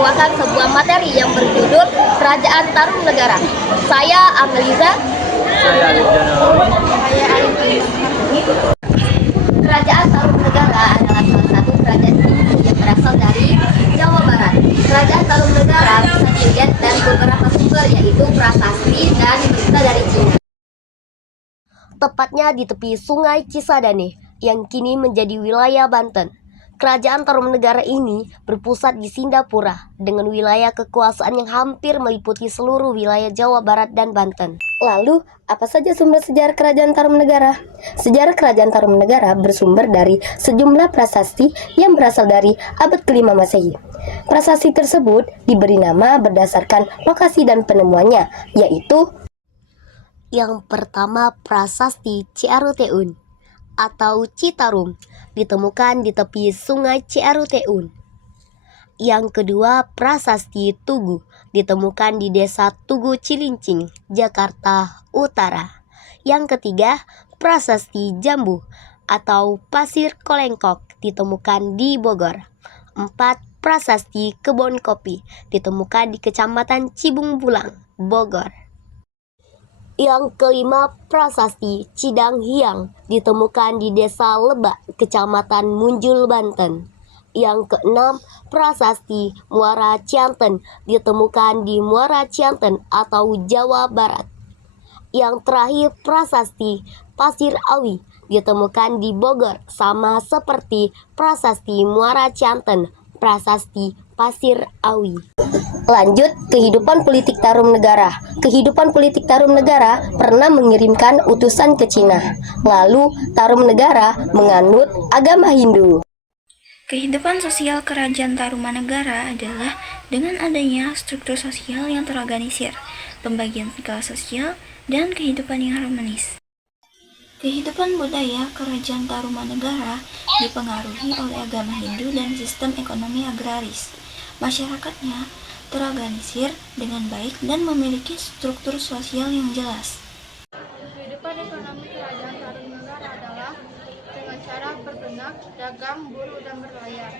membawakan sebuah materi yang berjudul Kerajaan Tarumanegara. Saya Ameliza. Saya Alif Janawi. Saya Alif. Kerajaan Tarumanegara adalah salah satu kerajaan tinggi yang berasal dari Jawa Barat. Kerajaan Tarumanegara bisa dilihat dari beberapa sumber, yaitu prasasti dan berita dari Cina. Tepatnya di tepi Sungai Cisadane yang kini menjadi wilayah Banten. Kerajaan Tarumanegara ini berpusat di Sindapura dengan wilayah kekuasaan yang hampir meliputi seluruh wilayah Jawa Barat dan Banten. Lalu, apa saja sumber sejarah Kerajaan Tarumanegara? Sejarah Kerajaan Tarumanegara bersumber dari sejumlah prasasti yang berasal dari abad ke-5 Masehi. Prasasti tersebut diberi nama berdasarkan lokasi dan penemuannya, yaitu yang pertama prasasti Ciaruteun atau Citarum, ditemukan di tepi Sungai Ciaruteun. Yang kedua, prasasti Tugu, ditemukan di Desa Tugu Cilincing, Jakarta Utara. Yang ketiga, prasasti Jambu atau Pasir Kolengkok, ditemukan di Bogor. 4. Prasasti Kebon Kopi, ditemukan di Kecamatan Cibung Bulang, Bogor. Yang kelima, prasasti Cidang Hiang, ditemukan di Desa Lebak, Kecamatan Munjul, Banten. Yang keenam, prasasti Muara Cianten, ditemukan di Muara Cianten atau Jawa Barat. Yang terakhir, prasasti Pasir Awi, ditemukan di Bogor, sama seperti prasasti Muara Cianten, prasasti Pasir Awi. Lanjut, kehidupan politik Tarumanegara. Kehidupan politik Tarumanegara pernah mengirimkan utusan ke Cina. Lalu, Tarumanegara menganut agama Hindu. Kehidupan sosial Kerajaan Tarumanegara adalah dengan adanya struktur sosial yang terorganisir, pembagian kelas sosial, dan kehidupan yang harmonis. Kehidupan budaya Kerajaan Tarumanegara dipengaruhi oleh agama Hindu dan sistem ekonomi agraris. Masyarakatnya terorganisir dengan baik dan memiliki struktur sosial yang jelas. Kehidupan ekonomi Kerajaan Tarumanegara adalah dengan cara berternak, dagang, buruh, dan berlayar.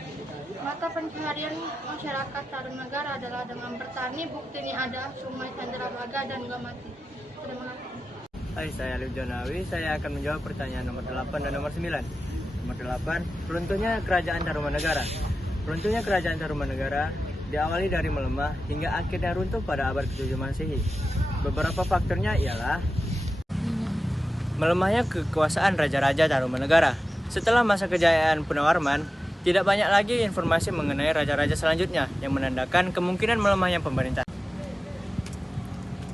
Mata pencaharian masyarakat Tarumanegara adalah dengan bertani. Buktinya ada Sungai Candrabaga dan Gamati. Terima kasih. Hai, saya Alif Janawi. Saya akan menjawab pertanyaan nomor 8 dan nomor 9. Nomor 8, runtuhnya Kerajaan Tarumanegara. Runtuhnya Kerajaan Tarumanegara diawali dari melemah hingga akhirnya runtuh pada abad ke-7 Masehi. Beberapa faktornya ialah melemahnya kekuasaan raja-raja Tarumanegara. Setelah masa kejayaan Punawwarman, tidak banyak lagi informasi mengenai raja-raja selanjutnya yang menandakan kemungkinan melemahnya pemerintah.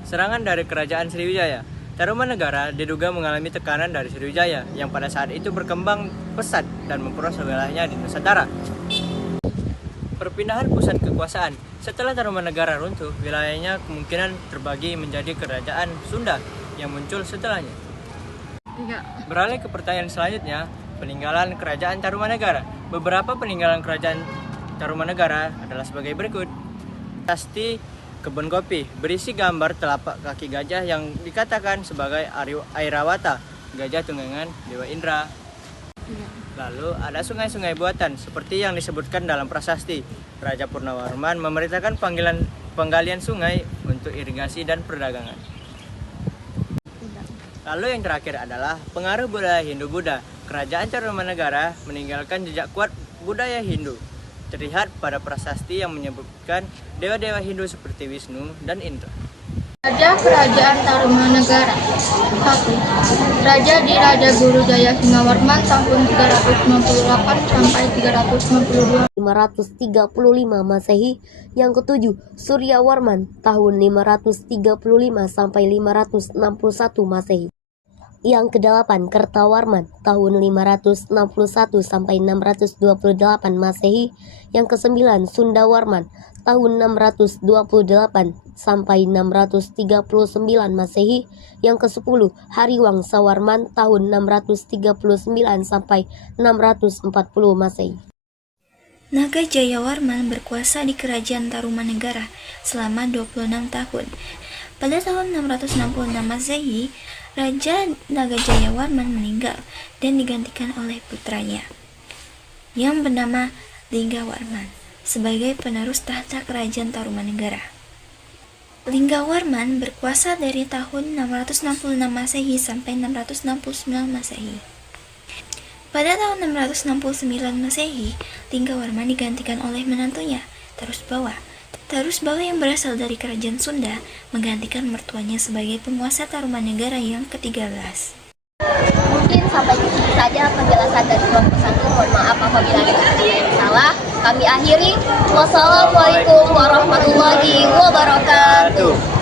Serangan dari Kerajaan Sriwijaya. Tarumanegara diduga mengalami tekanan dari Sriwijaya yang pada saat itu berkembang pesat dan memperluas wilayahnya di Nusantara. Perpindahan pusat kekuasaan. Setelah Tarumanegara runtuh, wilayahnya kemungkinan terbagi menjadi Kerajaan Sunda yang muncul setelahnya. Beralih ke pertanyaan selanjutnya, peninggalan Kerajaan Tarumanegara. Beberapa peninggalan Kerajaan Tarumanegara adalah sebagai berikut. Prasasti Kebun Kopi berisi gambar telapak kaki gajah yang dikatakan sebagai Airawata, gajah tunggangan Dewa Indra. Lalu ada sungai-sungai buatan seperti yang disebutkan dalam prasasti. Raja Purnawarman memerintahkan penggalian sungai untuk irigasi dan perdagangan. Lalu yang terakhir adalah pengaruh budaya Hindu-Buddha. Kerajaan Tarumanegara meninggalkan jejak kuat budaya Hindu. Terlihat pada prasasti yang menyebutkan dewa-dewa Hindu seperti Wisnu dan Indra. Raja Kerajaan Tarumanegara. 1. Raja di Raja Guru Jaya Singawarman tahun 398 sampai 392 535 Masehi. Yang ketujuh, Suryawarman tahun 535 sampai 561 Masehi. Yang kedelapan, Kertawarman tahun 561 sampai 628 Masehi. Yang kesembilan, Sundawarman tahun 628 sampai 639 Masehi. Yang kesepuluh, Hariwangsawarman tahun 639 sampai 640 Masehi. Naga Jayawarman berkuasa di Kerajaan Tarumanegara selama 26 tahun. Pada tahun 666 Masehi, Raja Naga Jayawarman meninggal dan digantikan oleh putranya yang bernama Linggawarman. sebagai penerus tahta kerajaan Tarumanegara. Linggawarman berkuasa dari tahun 666 Masehi sampai 669 Masehi. Pada tahun 669 Masehi, Linggawarman digantikan oleh menantunya, Tarusbawa. Tarusbawa yang berasal dari kerajaan Sunda menggantikan mertuanya sebagai penguasa Tarumanegara yang ke-13. Mungkin sampai di sini saja penjelasan dari kelompok pesantren. Mohon maaf apabila ada kata yang salah. Kami akhiri. Wassalamualaikum warahmatullahi wabarakatuh.